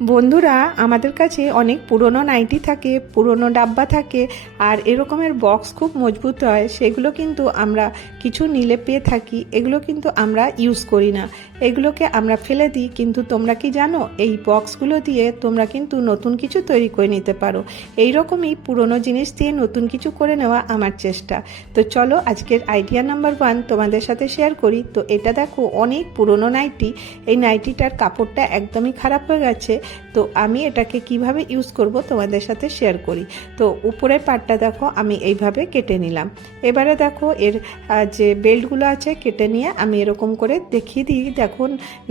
বন্ধুরা, আমাদের কাছে অনেক পুরনো নাইটি থাকে, পুরনো ডাব্বা থাকে, আর এরকমের বক্স খুব মজবুত হয়, সেগুলো কিন্তু আমরা কিছু নিলে পেয়ে থাকি, এগুলো কিন্তু আমরা ইউজ করি না। এগুলোকে আমরা ফেলে দিই, কিন্তু তোমরা কি জানো, এই বক্সগুলো দিয়ে তোমরা কিন্তু নতুন কিছু তৈরি করে নিতে পারো। এই রকমই পুরনো জিনিস দিয়ে নতুন কিছু করে নেওয়া আমার চেষ্টা। তো চলো, আজকের আইডিয়া নাম্বার ওয়ান তোমাদের সাথে শেয়ার করি। তো এটা দেখো, অনেক পুরনো নাইটি, এই নাইটিটার কাপড়টা একদমই খারাপ হয়ে গেছে তো আমি এটাকে কীভাবে ইউজ করব তোমাদের সাথে শেয়ার করি। তো উপরের পার্টটা দেখো, আমি এইভাবে কেটে নিলাম। এবারে দেখো, এর যে বেল্টগুলো আছে কেটে নিয়ে আমি এরকম করে দেখিয়ে দিই। দেখো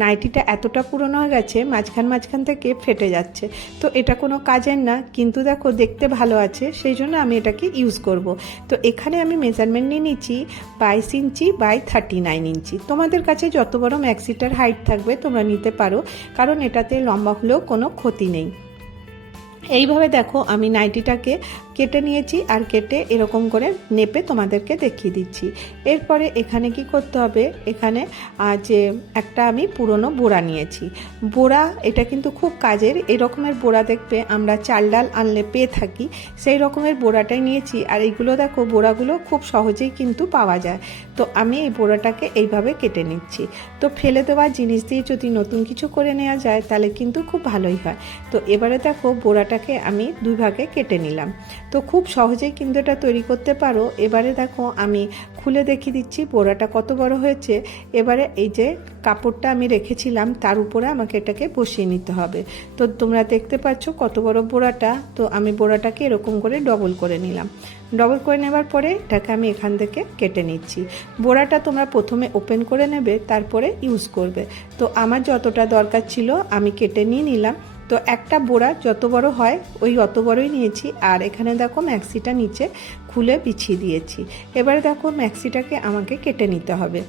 নাইটিটা এতটা পুরনো হয়ে গেছে, মাঝখান মাঝখান থেকে ফেটে যাচ্ছে। তো এটা কোনো কাজের না, কিন্তু দেখো, দেখতে ভালো আছে, সেই জন্য আমি এটাকে ইউজ করব। তো এখানে আমি মেজারমেন্ট নিয়ে নিচ্ছি বাইশ inch by thirty nine inch. তোমাদের কাছে যত বড় ম্যাক্সিটার হাইট থাকবে, তোমরা নিতে পারো। কারণ এটাতে লম্বা হলেও কোনো ক্ষতি নেই। এইভাবে দেখো, আমি নাইটিটাকে কেটে নিয়েছি আর কেটে এরকম করে নেপে তোমাদেরকে দেখিয়ে দিচ্ছি। এরপরে এখানে কি করতে হবে? এখানে যে একটা আমি পুরনো বোড়া নিয়েছি। বোড়া, এটা কিন্তু খুব কাজের। এরকমের বোড়া দেখবে আমরা চাল ডাল আনলে পেয়ে থাকি। সেই রকমের বোড়াটাই নিয়েছি। আর এইগুলো দেখো, বোড়াগুলো খুব সহজেই কিন্তু পাওয়া যায়। তো আমি এই বোড়াটাকে এইভাবে কেটে নিচ্ছি। তো ফেলে দেওয়া জিনিস দিয়ে যদি নতুন কিছু করে নেওয়া যায়, তাহলে কিন্তু খুব ভালোই হয়। তো এবারে দেখো বোড়াটাকে আমি দুই ভাগে কেটে নিলাম। তো খুব সহজেই কিন্তু এটা তৈরি করতে পারো। এবারে দেখো আমি খুলে দেখিয়ে দিচ্ছি বোড়াটা কত বড় হয়েছে। এবারে এই যে কাপড়টা আমি রেখেছিলাম, তার উপরে আমাকে এটাকে বসিয়ে নিতে হবে। তো তোমরা দেখতে পাচ্ছ কত বড় বোড়াটা তো আমি বোড়াটাকে এরকম করে ডবল করে নিলাম। ডবল করে নেবার পরে এটাকে আমি এখান থেকে কেটে নিচ্ছি। বোড়াটা তোমরা প্রথমে ওপেন করে নেবে, তারপরে ইউজ করবে। তো আমার যতটা দরকার ছিল আমি কেটে নিয়ে নিলাম। তো একটা বোড়া যত বড় হয়, ওই অত বড়ই নিয়েছি। আর এখানে দেখো ম্যাক্সিটা নিচে খুলে বিছিয়ে দিয়েছি। এবারে দেখো ম্যাক্সিটাকে আমাকে কেটে নিতে হবে।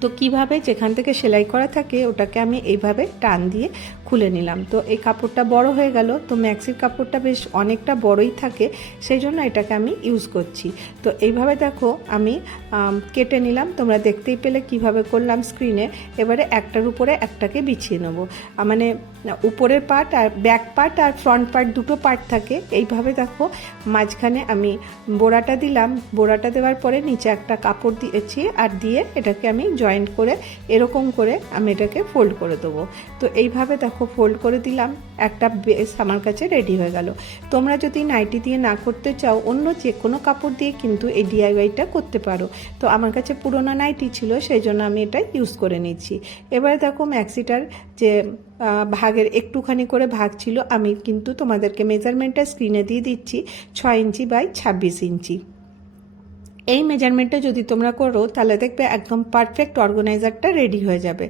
তো কীভাবে যেখান থেকে সেলাই করা থাকে ওটাকে আমি এইভাবে টান দিয়ে খুলে নিলাম। তো এই কাপড়টা বড় হয়ে গেল, তো ম্যাক্সির কাপড়টা বেশ অনেকটা বড়ই থাকে, সেই জন্য এটাকে আমি ইউজ করছি। তো এইভাবে দেখো আমি কেটে নিলাম, তোমরা দেখতেই পেলে কীভাবে করলাম স্ক্রিনে এবারে একটার উপরে একটাকে বিছিয়ে নেব। মানে উপরের পার্ট আর ব্যাক পার্ট আর ফ্রন্ট পার্ট দুটো পার্ট থাকে। এইভাবে দেখো মাঝখানে আমি বোড়াটা দিলাম। বোড়াটা দেওয়ার পরে নিচে একটা কাপড় দিয়েছি আর দিয়ে এটাকে আমি জয়েন্ট করে এরকম করে আমি এটাকে ফোল্ড করে দেবো। তো এইভাবে দেখো ফোল্ড করে দিলাম, একটা বেস আমার কাছে রেডি হয়ে গেল। তোমরা যদি নাইটি দিয়ে না করতে চাও, অন্য যে কোনো কাপড় দিয়ে কিন্তু এই ডিআইওয়াইটা করতে পারো। তো আমার কাছে পুরোনো নাইটি ছিল, সেই জন্য আমি এটা ইউজ করে নিচ্ছি। এবারে দেখো ম্যাক্সিটার যে ভাগের একটুখানি করে ভাগ ছিল, আমি কিন্তু তোমাদেরকে মেজারমেন্টটা স্ক্রিনে দিয়ে দিচ্ছি, ছয় ইঞ্চি বাই ছাব্বিশ ইঞ্চি। এই মেজারমেন্টটা যদি তোমরা করো, তাহলে দেখবে একদম পারফেক্ট অর্গানাইজারটা রেডি হয়ে যাবে।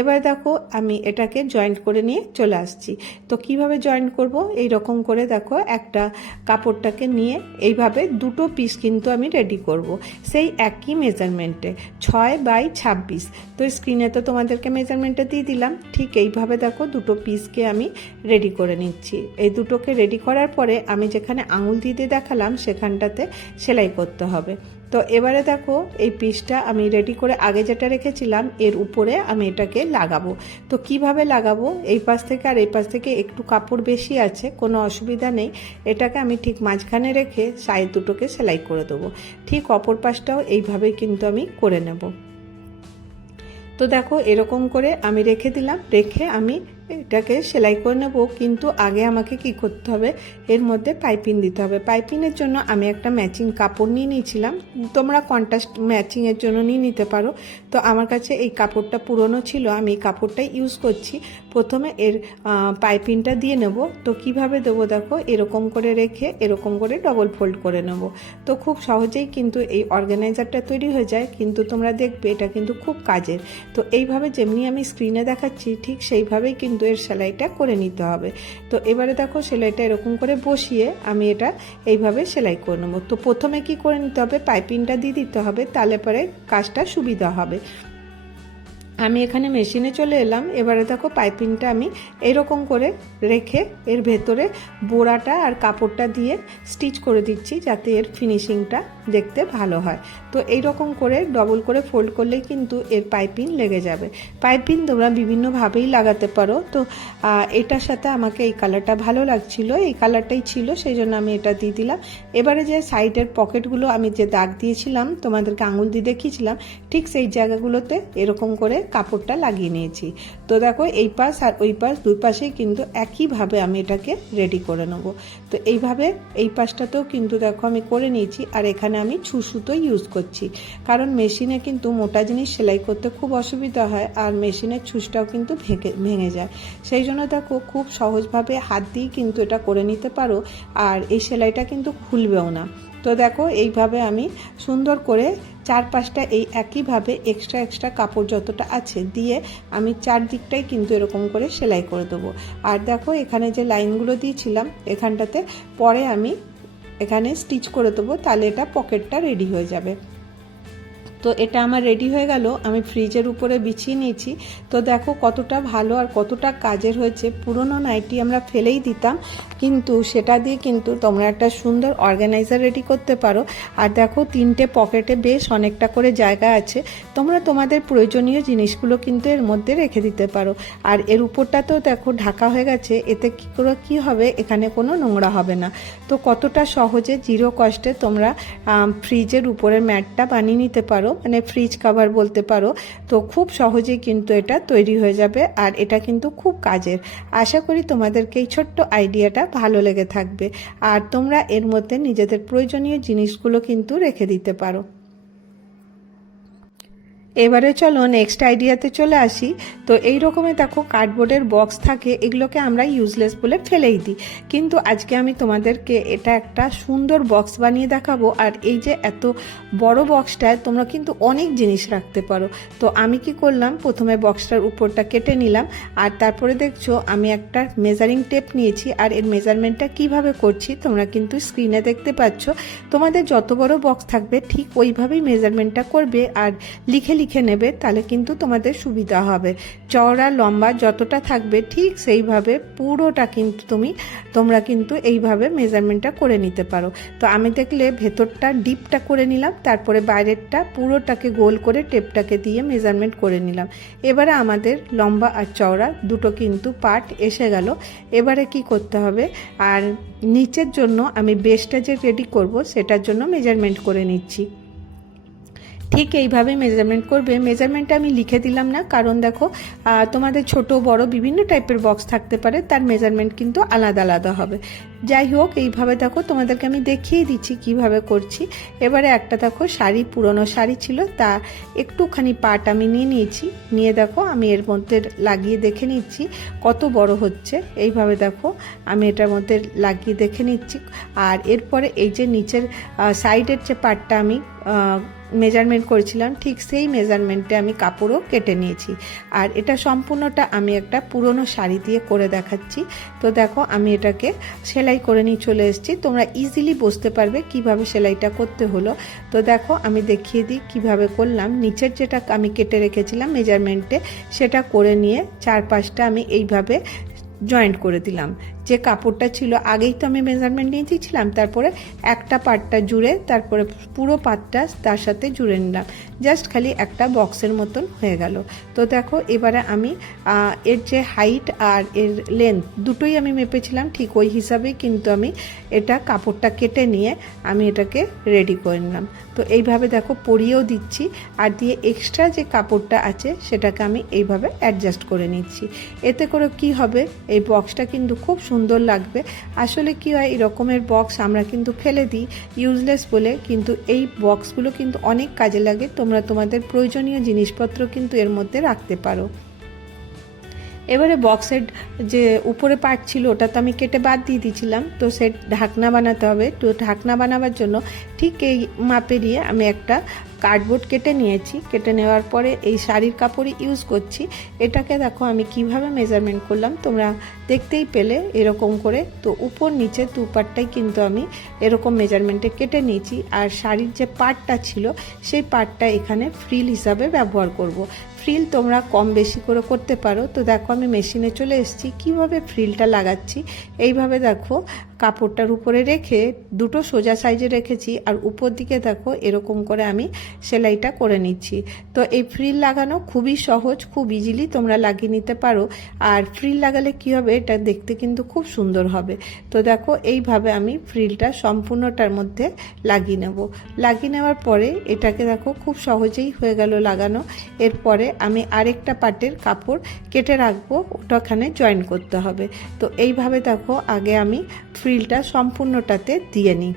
এবার দেখো, আমি এটাকে জয়েন্ট করে নিয়ে চলে আসছি। তো কীভাবে জয়েন্ট করব? এই রকম করে দেখো, একটা কাপড়টাকে নিয়ে এইভাবে দুটো পিস কিন্তু আমি রেডি করব। সেই একই মেজারমেন্টে ছয় বাই ছাব্বিশ। তো স্ক্রিনে তো তোমাদেরকে মেজারমেন্টটা দিয়ে দিলাম। ঠিক এইভাবে দেখো, দুটো পিসকে আমি রেডি করে নিচ্ছি। এই দুটোকে রেডি করার পরে আমি যেখানে আঙুল দিয়ে দেখালাম, সেখানটাতে সেলাই করতে হবে। তো এবারে দেখো, এই পিসটা আমি রেডি করে আগে যেটা রেখেছিলাম, এর উপরে আমি এটাকে লাগাবো। তো কীভাবে লাগাবো? এই পাশ থেকে আর এই পাশ থেকে একটু কাপড় বেশি আছে, কোনো অসুবিধা নেই। এটাকে আমি ঠিক মাঝখানে রেখে সাইড দুটোকে সেলাই করে দেবো। ঠিক অপর পাশটাও এইভাবেই কিন্তু আমি করে নেব। তো দেখো, এরকম করে আমি রেখে দিলাম। রেখে আমি এটাকে সেলাই করে নেব, কিন্তু আগে আমাকে কি করতে হবে? এর মধ্যে পাইপিং দিতে হবে। পাইপিংয়ের জন্য আমি একটা ম্যাচিং কাপড় নিয়ে নিয়েছিলাম। তোমরা কন্ট্রাস্ট ম্যাচিংয়ের জন্য নিয়ে নিতে পারো। তো আমার কাছে এই কাপড়টা পুরনো ছিল, আমি এই কাপড়টাই ইউজ করছি। প্রথমে এর পাইপিংটা দিয়ে নেব। তো কীভাবে দেবো দেখো? এরকম করে রেখে এরকম করে ডবল ফোল্ড করে নেব। তো খুব সহজেই কিন্তু এই অর্গানাইজারটা তৈরি হয়ে যায়, কিন্তু তোমরা দেখবে এটা কিন্তু খুব কাজের। তো এইভাবে যেমনি আমি স্ক্রিনে দেখাচ্ছি, ঠিক সেইভাবেই কিন্তু এর সেলাইটা করে নিতে হবে। তো এবারে দেখো সেলাইটা এরকম করে বসিয়ে আমি এটা এইভাবে সেলাই করে নেব। তো প্রথমে কি করে নিতে হবে? পাইপিংটা দিয়ে দিতে হবে, তাহলে পরে কাজটা সুবিধা হবে। আমি এখানে মেশিনে চলে এলাম। এবারে দেখো পাইপিংটা আমি এরকম করে রেখে এর ভেতরে বোড়াটা আর কাপড়টা দিয়ে স্টিচ করে দিচ্ছি যাতে এর ফিনিশিংটা দেখতে ভালো হয়। তো এই রকম করে ডবল করে ফোল্ড করলেই কিন্তু এর পাইপিং লেগে যাবে। পাইপিং তোমরা বিভিন্নভাবেই লাগাতে পারো। তো এটার সাথে আমাকে এই কালারটা ভালো লাগছিল। এই কালারটাই ছিল সেই জন্য আমি এটা দিয়ে দিলাম। এবারে যে সাইডের পকেটগুলো আমি যে দাগ দিয়েছিলাম, তোমাদেরকে আঙুল দিয়ে দেখিয়েছিলাম, ঠিক সেই জায়গাগুলোতে এরকম করে কাপড়টা লাগিয়ে নিয়েছি। তো দেখো, এই পাশ আর ওই পাশ দুই পাশেই কিন্তু একইভাবে আমি এটাকে রেডি করে নেব। তো এইভাবে এই পাশটাতেও কিন্তু দেখো আমি করে নিয়েছি আর এখানে আমি ছুসুতো ইউজ করছি। কারণ মেশিনে কিন্তু মোটা জিনিস সেলাই করতে খুব অসুবিধা হয় আর মেশিনের ছুঁচটাও কিন্তু ভেঙে ভেঙে যায়। সেই জন্য দেখো, খুব সহজভাবে হাত দিয়েই কিন্তু এটা করে নিতে পারো আর এই সেলাইটা কিন্তু খুলবেও না। তো দেখো, এইভাবে আমি সুন্দর করে চার পাঁচটা এই একইভাবে এক্সট্রা এক্সট্রা কাপড় যতটা আছে দিয়ে আমি চারদিকটাই কিন্তু এরকম করে সেলাই করে দেবো। আর দেখো, এখানে যে লাইনগুলো দিয়েছিলাম, এখানটাতে পরে আমি এখানে স্টিচ করে দেবো, তাহলে এটা পকেটটা রেডি হয়ে যাবে। তো এটা আমার রেডি হয়ে গেল, আমি ফ্রিজের উপরে বিছিয়ে নিয়েছি। তো দেখো কতটা ভালো আর কতটা কাজের হয়েছে। পুরনো নাইটি আমরা ফেলেই দিতাম, কিন্তু সেটা দিয়ে কিন্তু তোমরা একটা সুন্দর অর্গানাইজার রেডি করতে পারো। আর দেখো তিনটে পকেটে বেশ অনেকটা করে জায়গা আছে, তোমরা তোমাদের প্রয়োজনীয় জিনিসগুলো কিন্তু এর মধ্যে রেখে দিতে পারো। আর এর উপরটাতেও দেখো ঢাকা হয়ে গেছে, এতে কী করে কী হবে এখানে কোনো নোংরা হবে না। তো কতটা সহজে জিরো কস্টে তোমরা ফ্রিজের উপরের ম্যাটটা বানিয়ে নিতে পারো। মানে ফ্রিজ কভার বলতে পারো, তো খুব সহজেই কিন্তু এটা তৈরি হয়ে যাবে আর এটা কিন্তু খুব কাজের। আশা করি তোমাদেরকে এই ছোট্ট আইডিয়াটা ভালো লেগে থাকবে। আর তোমরা এর মধ্যে নিজেদের প্রয়োজনীয় জিনিসগুলো কিন্তু রেখে দিতে পারো। এবারে চলো নেক্সট আইডিয়াতে চলে আসি। তো এই রকমের দেখো কার্ডবোর্ডের বক্স থাকে, এগুলোকে আমরা ইউজলেস বলে ফেলেই দিই। কিন্তু আজকে আমি তোমাদেরকে এটা একটা সুন্দর বক্স বানিয়ে দেখাবো, আর এই যে এত বড় বক্সটায় তোমরা কিন্তু অনেক জিনিস রাখতে পারো। তো আমি কি করলাম, প্রথমে বক্সটার উপরটা কেটে নিলাম, আর তারপরে দেখছ আমি একটা মেজারিং টেপ নিয়েছি, আর এর মেজারমেন্টটা কীভাবে করছি তোমরা কিন্তু স্ক্রিনে দেখতে পাচ্ছ। তোমাদের যত বড় বক্স থাকবে, ঠিক ওইভাবেই মেজারমেন্টটা করবে, আর লিখে লিখে নেবে, তাহলে কিন্তু তোমাদের সুবিধা হবে। চওড়া, লম্বা যতটা থাকবে, ঠিক সেইভাবে পুরোটা কিন্তু তুমি, তোমরা কিন্তু এইভাবে মেজারমেন্টটা করে নিতে পারো। তো আমি দেখলে ভেতরটা ডিপটা করে নিলাম, তারপরে বাইরেরটা পুরোটাকে গোল করে টেপটাকে দিয়ে মেজারমেন্ট করে নিলাম। এবারে আমাদের লম্বা আর চওড়া দুটো কিন্তু পার্ট এসে গেল। এবারে কি করতে হবে? আর নিচের জন্য আমি বেসটা যে রেডি করব, সেটার জন্য মেজারমেন্ট করে নিচ্ছি। ঠিক এইভাবে মেজারমেন্ট করবে। মেজারমেন্টটা আমি লিখে দিলাম না, কারণ দেখো তোমাদের ছোট, বড় বিভিন্ন টাইপের বক্স থাকতে পারে, তার মেজারমেন্ট কিন্তু আলাদা আলাদা হবে। যাই হোক, এইভাবে দেখো, তোমাদেরকে আমি দেখিয়ে দিচ্ছি কীভাবে করছি। এবারে একটা দেখো, শাড়ি, পুরনো শাড়ি ছিল, তা একটুখানি পাট আমি নিয়ে নিয়েছি। নিয়ে দেখো, আমি এর মধ্যে লাগিয়ে দেখে নিচ্ছি, কত বড় হচ্ছে। এইভাবে দেখো, আমি এটার মধ্যে লাগিয়ে দেখে নিচ্ছি। আর এরপরে এই যে নিচের সাইডের যে পাটটা আমি মেজারমেন্ট করেছিলাম, ঠিক সেই মেজারমেন্টে আমি কাপড়ও কেটে নিয়েছি। আর এটা সম্পূর্ণটা আমি একটা পুরনো শাড়ি দিয়ে করে দেখাচ্ছি। তো দেখো, আমি এটাকে সেলাই করে নিয়ে চলে এসেছি। তোমরা ইজিলি বুঝতে পারবে কীভাবে সেলাইটা করতে হলো। তো দেখো, আমি দেখিয়ে দিই কীভাবে করলাম। নিচের যেটা আমি কেটে রেখেছিলাম মেজারমেন্টে সেটা করে নিয়ে চার পাঁচটা আমি এইভাবে জয়েন্ট করে দিলাম। যে কাপড়টা ছিল, আগেই তো আমি মেজারমেন্ট নিয়ে দিয়েছিলাম তারপরে একটা পাটটা জুড়ে, তারপরে পুরো পাতটা তার সাথে জুড়ে নিলাম। জাস্ট খালি একটা বক্সের মতন হয়ে গেল। তো দেখো, এবারে আমি এর যে হাইট আর এর লেন্থ দুটোই আমি মেপেছিলাম, ঠিক ওই হিসাবেই কিন্তু আমি এটা কাপড়টা কেটে নিয়ে আমি এটাকে রেডি করে নিলাম। তো এইভাবে দেখো, পরিয়েও দিচ্ছি, আর দিয়ে এক্সট্রা যে কাপড়টা আছে, সেটাকে আমি এইভাবে অ্যাডজাস্ট করে নিচ্ছি। এতে করে কি হবে, এই বক্সটা কিন্তু খুব সুন্দর লাগবে। আসলে কি হয়, এরকমের রকমের বক্স আমরা কিন্তু ফেলে দিই ইউজলেস বলে, কিন্তু এই বক্সগুলো কিন্তু অনেক কাজে লাগে। তোমরা তোমাদের প্রয়োজনীয় জিনিসপত্র কিন্তু এর মধ্যে রাখতে পারো। এবারে বক্সের যে উপরে পার্ট ছিল, ওটা তো আমি কেটে বাদ দিয়ে দিয়েছিলাম। তো সে ঢাকনা বানাতে হবে। তো ঢাকনা বানাবার জন্য ঠিক এই মাপেরিয়ে আমি একটা কার্ডবোর্ড কেটে নিয়েছি। কেটে নেওয়ার পরে এই শাড়ির কাপড়ই ইউজ করছি। এটাকে দেখো আমি কীভাবে মেজারমেন্ট করলাম, তোমরা দেখতেই পেলে এরকম করে। তো উপর নিচে দু পার্টটাই কিন্তু আমি এরকম মেজারমেন্টে কেটে নিয়েছি। আর শাড়ির যে পার্টটা ছিল, সেই পার্টটা এখানে ফ্রিল হিসাবে ব্যবহার করব। ফ্রিল তোমরা কম বেশি করে করতে পারো। তো দেখো আমি মেশিনে চলে এসেছি। কীভাবে ফ্রিলটা লাগাচ্ছি? এইভাবে দেখো। কাপড়টার উপরে রেখে দুটো সোজা সাইজে রেখেছি আর উপর দিকে দেখো এরকম করে আমি সেলাইটা করে নিচ্ছি। তো এই ফ্রিল লাগানো খুবই সহজ, খুব ইজিলি তোমরা লাগিয়ে নিতে পারো। আর ফ্রিল লাগালে কি হবে এটা দেখতে কিন্তু খুব সুন্দর হবে। তো দেখো এইভাবে আমি ফ্রিলটা সম্পূর্ণটার মধ্যে লাগিয়ে নেব। লাগিয়ে নেওয়ার পরে এটাকে দেখো খুব সহজেই হয়ে গেল লাগানো। এরপরে আমি আরেকটা পাটের কাপড় কেটে রাখব ওটা ওখানে জয়েন করতে হবে। তো এইভাবে দেখো আগে আমি ফ্রিলটা সম্পূর্ণটাতে দিয়ে নিই।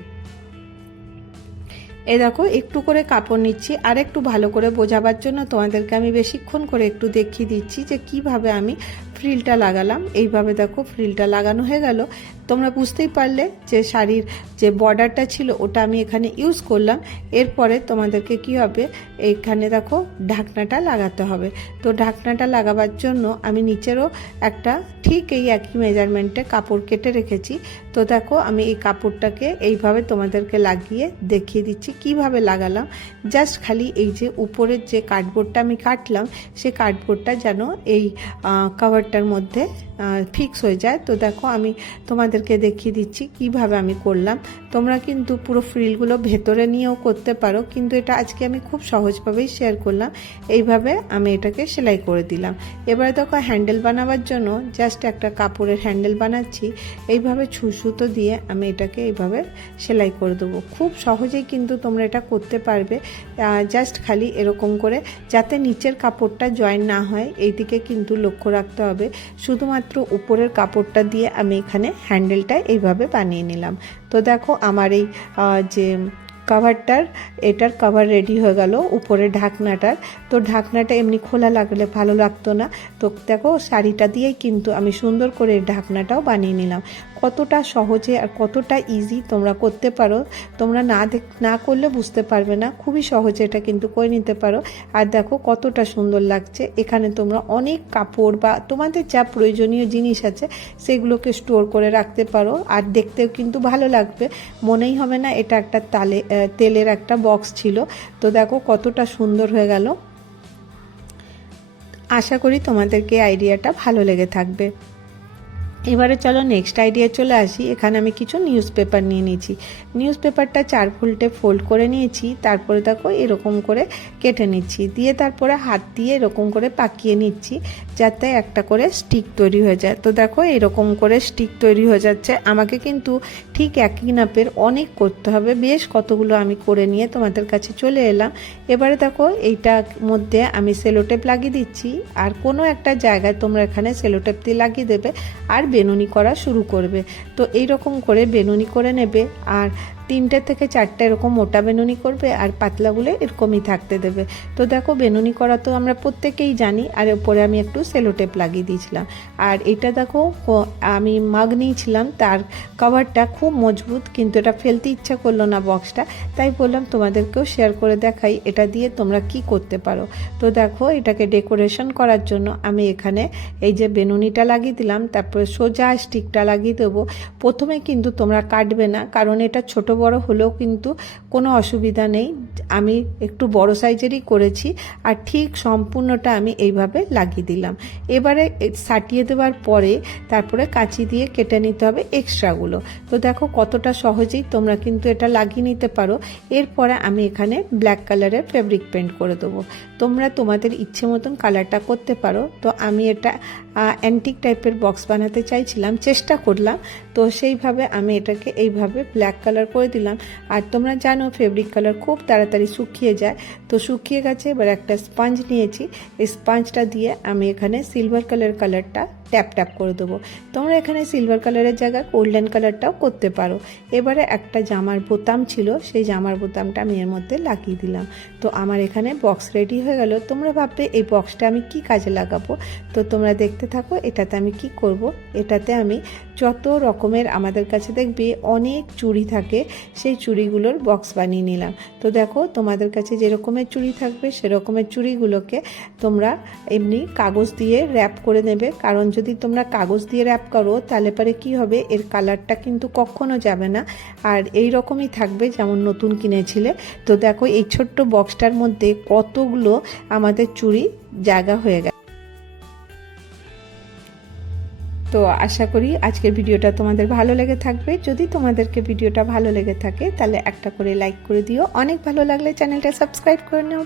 এ দেখো, একটু করে কাপড় নিচ্ছি, আর একটু ভালো করে বোঝাবার জন্য তোমাদেরকে আমি বেশিক্ষণ করে একটু দেখিয়ে দিচ্ছি যে কীভাবে আমি ফ্রিলটা লাগালাম। এইভাবে দেখো ফ্রিলটা লাগানো হয়ে গেল। তোমরা বুঝতেই পারলে যে শাড়ির যে বর্ডারটা ছিল ওটা আমি এখানে ইউজ করলাম। এরপরে তোমাদেরকে কি হবে? এইখানে দেখো ঢাকনাটা লাগাতে হবে। তো ঢাকনাটা লাগাবার জন্য আমি নিচেরও একটা ঠিক এই একই মেজারমেন্টে কাপড় কেটে রেখেছি। তো দেখো আমি এই কাপড়টাকে এইভাবে তোমাদেরকে লাগিয়ে দেখিয়ে দিচ্ছি কীভাবে লাগালাম। জাস্ট খালি এই যে উপরের যে কার্ডবোর্ডটা আমি কাটলাম, সে কার্ডবোর্ডটা যেন এই কাভারটার মধ্যে ফিক্স হয়ে যায়। তো দেখো, আমি তোমাদেরকে দেখিয়ে দিচ্ছি কীভাবে আমি করলাম। তোমরা কিন্তু পুরো ফ্রিলগুলো ভেতরে নিয়েও করতে পারো, কিন্তু এটা আজকে আমি খুব সহজভাবেই শেয়ার করলাম। এইভাবে আমি এটাকে সেলাই করে দিলাম। এবারে দেখো হ্যান্ডেল বানাবার জন্য জাস্ট একটা কাপড়ের হ্যান্ডেল বানাচ্ছি। এইভাবে ছুসুতো দিয়ে আমি এটাকে এইভাবে সেলাই করে দেবো। খুব সহজেই কিন্তু তোমরা এটা করতে পারবে। জাস্ট খালি এরকম করে, যাতে নিচের কাপড়টা জয়েন না হয় এই দিকে কিন্তু লক্ষ্য রাখতে হবে। শুধুমাত্র উপরের কাপড়টা দিয়ে আমি এখানে হ্যান্ডেলটা এইভাবে বানিয়ে নিলাম। তো দেখো আমার এই যে কাভারটার এটার কাভার রেডি হয়ে গেল উপরে ঢাকনাটার। তো ঢাকনাটা এমনি খোলা লাগলে ভালো লাগতো না। তো দেখো শাড়িটা দিয়েই কিন্তু আমি সুন্দর করে ঢাকনাটাও বানিয়ে নিলাম। কতটা সহজে আর কতটা ইজি তোমরা করতে পারো, তোমরা না দেখ, না করলে বুঝতে পারবে না। খুবই সহজে এটা কিন্তু করে নিতে পারো। আর দেখো কতটা সুন্দর লাগছে। এখানে তোমরা অনেক কাপড় বা তোমাদের যা প্রয়োজনীয় জিনিস আছে, সেগুলোকে স্টোর করে রাখতে পারো। আর দেখতেও কিন্তু ভালো লাগবে। মনেই হবে না এটা একটা তালে তেলের একটা বক্স ছিল। তো দেখো কতটা সুন্দর হয়ে গেল। আশা করি তোমাদেরকে আইডিয়াটা ভালো লেগে থাকবে। এবারে চলো নেক্সট আইডিয়া চলে আসি। এখানে আমি কিছু নিউজ পেপার নিয়ে নিয়েছি। নিউজ পেপারটা চার ফুলটে ফোল্ড করে নিয়েছি, তারপরে দেখো এরকম করে কেটে নিচ্ছি। দিয়ে তারপরে হাত দিয়ে এরকম করে পাকিয়ে নিচ্ছি, যাতে একটা করে স্টিক তৈরি হয়ে যায়। তো দেখো এরকম করে স্টিক তৈরি হয়ে যাচ্ছে। আমাকে কিন্তু ঠিক একই নাপের অনেক করতে হবে। বেশ কতগুলো আমি করে নিয়ে তোমাদের কাছে চলে এলাম। এবারে দেখো এইটার মধ্যে আমি সেলোটেপ লাগিয়ে দিচ্ছি। আর কোনো একটা জায়গায় তোমরা এখানে সেলোটেপ দিয়ে লাগিয়ে দেবে। আর বেনুনি করা শুরু করবে। তো এই রকম করে বেনুনি করে নেবে। আর তিনটে থেকে চারটে এরকম মোটা বেনুনি করবে আর পাতলাগুলো এরকমই থাকতে দেবে। তো দেখো বেনুনি করা তো আমরা প্রত্যেকেই জানি, আর ওপরে আমি একটু সেলোটেপ লাগিয়ে দিয়েছিলাম। আর এটা দেখো আমি মাগ নিয়েছিলাম, তার কভারটা খুব মজবুত, কিন্তু এটা ফেলতে ইচ্ছা করল না বক্সটা তাই বললাম তোমাদেরকেও শেয়ার করে দেখাই, এটা দিয়ে তোমরা কি করতে পারো। তো দেখো এটাকে ডেকোরেশন করার জন্য আমি এখানে এই যে বেনুনিটা লাগিয়ে দিলাম, তারপরে সোজা স্টিকটা লাগিয়ে দেবো। প্রথমে কিন্তু তোমরা কাটবে না, কারণ এটা ছোট বড় হলেও কিন্তু কোনো অসুবিধা নেই। আমি একটু বড় সাইজেরই করেছি আর ঠিক সম্পূর্ণটা আমি এইভাবে লাগিয়ে দিলাম। এবারে সাটিয়ে দেওয়ার পরে তারপরে কাঁচি দিয়ে কেটে নিতে হবে এক্সট্রাগুলো। তো দেখো কতটা সহজেই তোমরা কিন্তু এটা লাগিয়ে নিতে পারো। এরপরে আমি এখানে ব্ল্যাক কালারের ফেব্রিক পেন্ট করে দেবো। তোমরা তোমাদের ইচ্ছে মতন কালারটা করতে পারো। তো আমি এটা অ্যান্টিক টাইপের বক্স বানাতে চাইছিলাম, চেষ্টা করলাম। তো সেইভাবে আমি এটাকে এইভাবে ব্ল্যাক কালার করে দিলাম। আর তোমরা জানো ফেব্রিক কালার খুব তাড়াতাড়ি শুকিয়ে যায়। তো শুকিয়ে গেছে, এবার একটা স্পঞ্জ নিয়েছি। এই স্পঞ্জটা দিয়ে আমি এখানে সিলভার কালার কালারটা ট্যাপ ট্যাপ করে দেবো। তোমরা এখানে সিলভার কালারের জায়গায় গোল্ডেন কালারটাও করতে পারো। এবারে একটা জামার বোতাম ছিল, সেই জামার বোতামটা আমি এর মধ্যে লাগিয়ে দিলাম। তো আমার এখানে বক্স রেডি হয়ে গেল। তোমরা ভাববে, এই বক্সটা আমি কি কাজে লাগাবো? তো তোমরা দেখতে দেখতে থাকো, এটাতে আমি কি করব? এটাতে আমি যত রকমের আমাদের কাছে দেখবে অনেক চুড়ি থাকে, সেই চুড়িগুলোর বক্স বানিয়ে নিলাম। তো দেখো, তোমাদের কাছে যেরকমের চুড়ি থাকবে, সেরকমের চুড়িগুলোকে তোমরা এমনি কাগজ দিয়ে র্যাপ করে নেবে। কারণ যদি তোমরা কাগজ দিয়ে র্যাপ করো, তাহলে পরে কি হবে? এর কালারটা কিন্তু কখনো যাবে না। আর এই রকমই থাকবে যেমন নতুন কিনেছিলে। তো দেখো, এই ছোট্ট বক্সটার মধ্যে কতগুলো আমাদের চুড়ি জায়গা হয়ে গেছে। তো আশা করি আজকের ভিডিওটা তোমাদের ভালো লেগে থাকবে। যদি তোমাদেরকে ভিডিওটা ভালো লেগে থাকে, তাহলে একটা করে লাইক করে দিও। অনেক ভালো লাগলে চ্যানেলটা সাবস্ক্রাইব করে নাও।